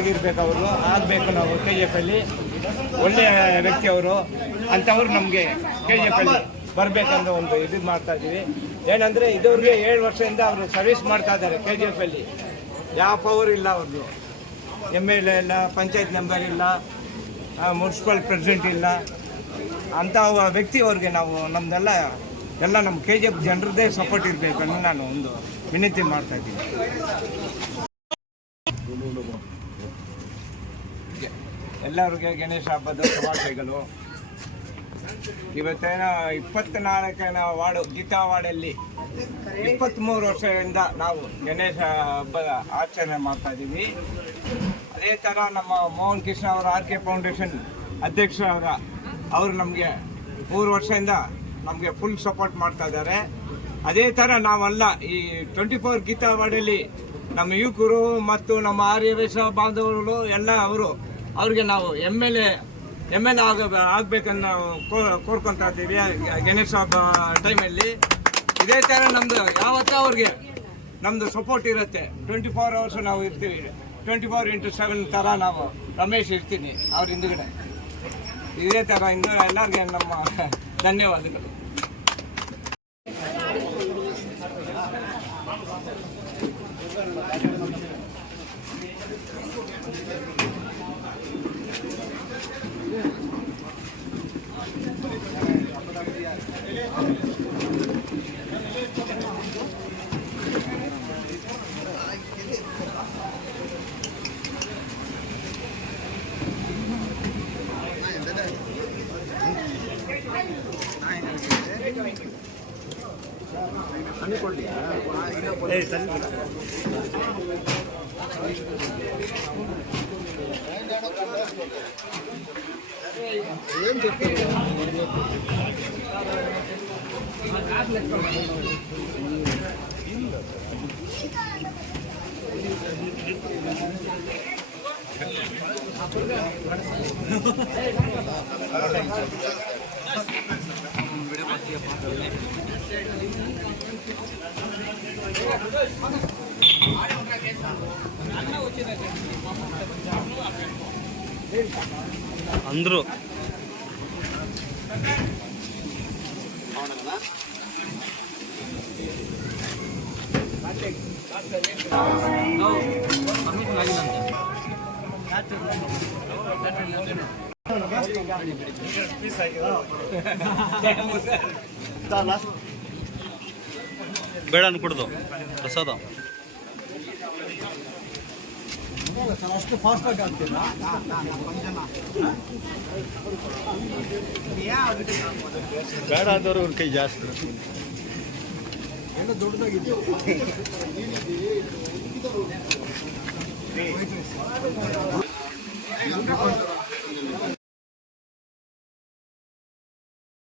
ಆಗಿರ್ಬೇಕು, ಅವರು ಆಗಬೇಕು. ನಾವು KGF ಅಲ್ಲಿ ಒಳ್ಳೆಯ ವ್ಯಕ್ತಿ ಅವರು ಅಂಥವ್ರು ನಮಗೆ KGF ಅಲ್ಲಿ ಬರಬೇಕಂತ ಒಂದು ಇದು ಮಾಡ್ತಾ ಇದ್ದೀವಿ. ಏನಂದರೆ ಇದುವರೆಗೆ 7 ವರ್ಷದಿಂದ ಅವರು ಸರ್ವಿಸ್ ಮಾಡ್ತಾ ಇದ್ದಾರೆ KGF ಅಲ್ಲಿ. ಯಾವ ಪವರ್ ಇಲ್ಲ ಅವ್ರದ್ದು, MLA ಇಲ್ಲ, ಪಂಚಾಯತ್ ಮೆಂಬರ್ ಇಲ್ಲ, ಮುನ್ಸಿಪಲ್ ಪ್ರೆಸಿಡೆಂಟ್ ಇಲ್ಲ. ಅಂಥ ವ್ಯಕ್ತಿ ಅವ್ರಿಗೆ ನಾವು ನಮ್ಮದೆಲ್ಲ ನಮ್ಮ KGF ಜನರದ್ದೇ ಸಪೋರ್ಟ್ ಇರಬೇಕನ್ನು ನಾನು ಒಂದು ವಿನಂತಿ ಮಾಡ್ತಾ ಇದ್ದೀನಿ. ಎಲ್ಲರಿಗೆ ಗಣೇಶ ಹಬ್ಬದ ಶುಭಾಶಯಗಳು. ಇವತ್ತೇನೋ 24ನೇ ವಾರ್ಡು ಗೀತಾ ವಾರ್ಡಲ್ಲಿ 23 ವರ್ಷದಿಂದ ನಾವು ಗಣೇಶ ಹಬ್ಬದ ಆಚರಣೆ ಮಾಡ್ತಾ ಇದ್ದೀವಿ. ಅದೇ ಥರ ನಮ್ಮ ಮೋಹನ್ ಕೃಷ್ಣ ಅವರ RK ಫೌಂಡೇಶನ್ ಅಧ್ಯಕ್ಷ ಅವರು ನಮಗೆ 3 ವರ್ಷದಿಂದ ನಮಗೆ ಫುಲ್ ಸಪೋರ್ಟ್ ಮಾಡ್ತಾ ಇದ್ದಾರೆ. ಅದೇ ಥರ ನಾವೆಲ್ಲ ಈ 24 ಗೀತಾ ವಾರ್ಡಲ್ಲಿ ನಮ್ಮ ಯುವಕರು ಮತ್ತು ನಮ್ಮ ಆರ್ಯವೈಶ್ಯ ಬಾಂಧವರು ಎಲ್ಲ ಅವ್ರಿಗೆ ನಾವು MLA ಆಗಬೇಕನ್ನ ಕೋರ್ಕೊತಾ ಇದ್ದೀವಿ ಗಣೇಶ ಹಬ್ಬ ಟೈಮಲ್ಲಿ. ಇದೇ ಥರ ನಮ್ಮದು ಯಾವತ್ತೂ ಅವ್ರಿಗೆ ನಮ್ಮದು ಸಪೋರ್ಟ್ ಇರುತ್ತೆ. 24 hours ನಾವು ಇರ್ತೀವಿ. 24x7 ಥರ ನಾವು ರಮೇಶ್ ಇರ್ತೀನಿ ಅವ್ರ ಹಿಂದುಗಡೆ. ಇದೇ ಥರ ಎಲ್ಲರಿಗೆ ನಮ್ಮ ಧನ್ಯವಾದಗಳು. అందరూ ಬೇಡ ಅನ್ಕೊಡ್ದು ಪ್ರಸಾದ ಅಷ್ಟು ಫಾಸ್ಟಾಗಿ ಆಗ್ತಿಲ್ಲ. ಬೇಡ ಆದವರು ಕೈ ಜಾಸ್ತಿ ಎಲ್ಲ ದೊಡ್ಡದಾಗಿತ್ತು.